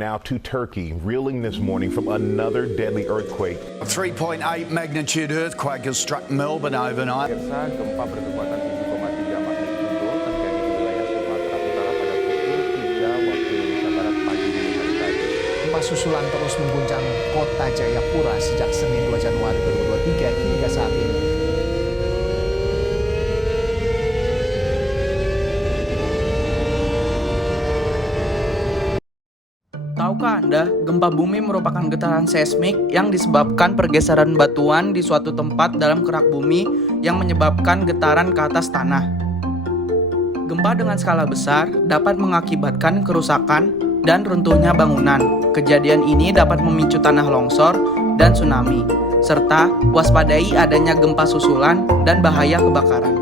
now to Turkey, reeling this morning from another deadly earthquake. A 3.8 magnitude earthquake has struck Melbourne overnight. Pemirsa, gempa berkekuatan 7,3 magnitudo terjadi di wilayah Sumatera Utara pada pukul 3 waktu Indonesia Barat pagi dini hari tadi. Gempa susulan terus mengguncang kota Jayapura sejak Senin 2 Januari 2023 hingga saat ini. Tahukah Anda, gempa bumi merupakan getaran seismik yang disebabkan pergeseran batuan di suatu tempat dalam kerak bumi yang menyebabkan getaran ke atas tanah. Gempa dengan skala besar dapat mengakibatkan kerusakan dan runtuhnya bangunan. Kejadian ini dapat memicu tanah longsor dan tsunami, serta waspadai adanya gempa susulan dan bahaya kebakaran.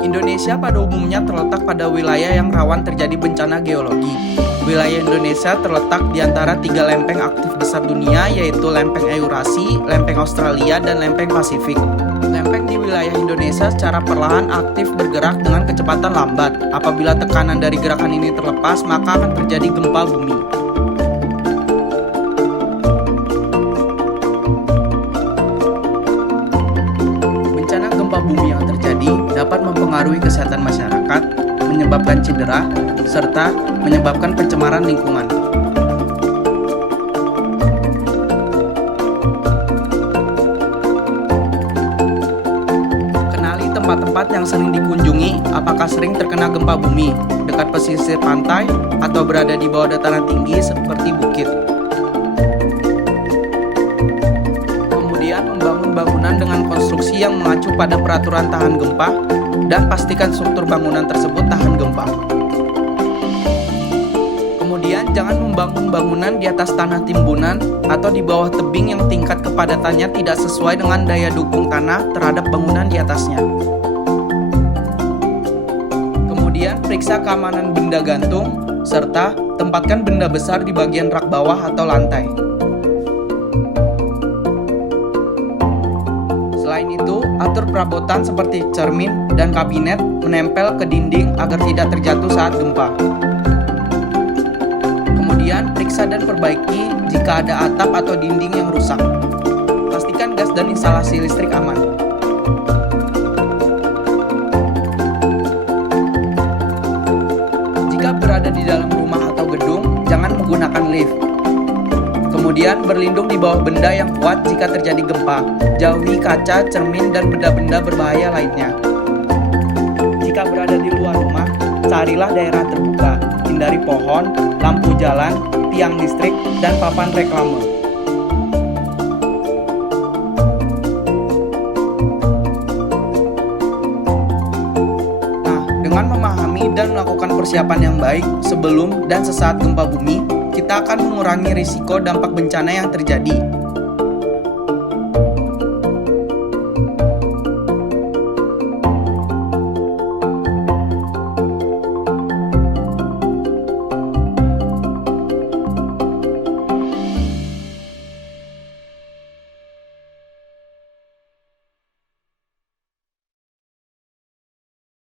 Indonesia pada umumnya terletak pada wilayah yang rawan terjadi bencana geologi. Wilayah Indonesia terletak di antara 3 lempeng aktif besar dunia, yaitu lempeng Eurasi, lempeng Australia, dan lempeng Pasifik. Lempeng di wilayah Indonesia secara perlahan aktif bergerak dengan kecepatan lambat. Apabila tekanan dari gerakan ini terlepas, maka akan terjadi gempa bumi. Bencana gempa bumi yang terjadi dapat mempengaruhi kesehatan masyarakat, menyebabkan cedera, serta menyebabkan pencemaran lingkungan. Kenali tempat-tempat yang sering dikunjungi, apakah sering terkena gempa bumi, dekat pesisir pantai, atau berada di bawah dataran tinggi seperti bukit. Kemudian membangun bangunan dengan konstruksi yang mengacu pada peraturan tahan gempa, dan pastikan struktur bangunan tersebut tahan gempa. Kemudian jangan membangun bangunan di atas tanah timbunan atau di bawah tebing yang tingkat kepadatannya tidak sesuai dengan daya dukung tanah terhadap bangunan di atasnya. Kemudian periksa keamanan benda gantung, serta tempatkan benda besar di bagian rak bawah atau lantai. Selain itu, atur perabotan seperti cermin dan kabinet menempel ke dinding agar tidak terjatuh saat gempa. Kemudian, periksa dan perbaiki jika ada atap atau dinding yang rusak. Pastikan gas dan instalasi listrik aman. Jika berada di dalam rumah atau gedung, jangan menggunakan lift. Kemudian berlindung di bawah benda yang kuat jika terjadi gempa. Jauhi kaca, cermin, dan benda-benda berbahaya lainnya. Jika berada di luar rumah, carilah daerah terbuka. Hindari pohon, lampu jalan, tiang listrik, dan papan reklame. Nah, dengan memahami dan melakukan persiapan yang baik sebelum dan sesaat gempa bumi, kita akan mengurangi risiko dampak bencana yang terjadi.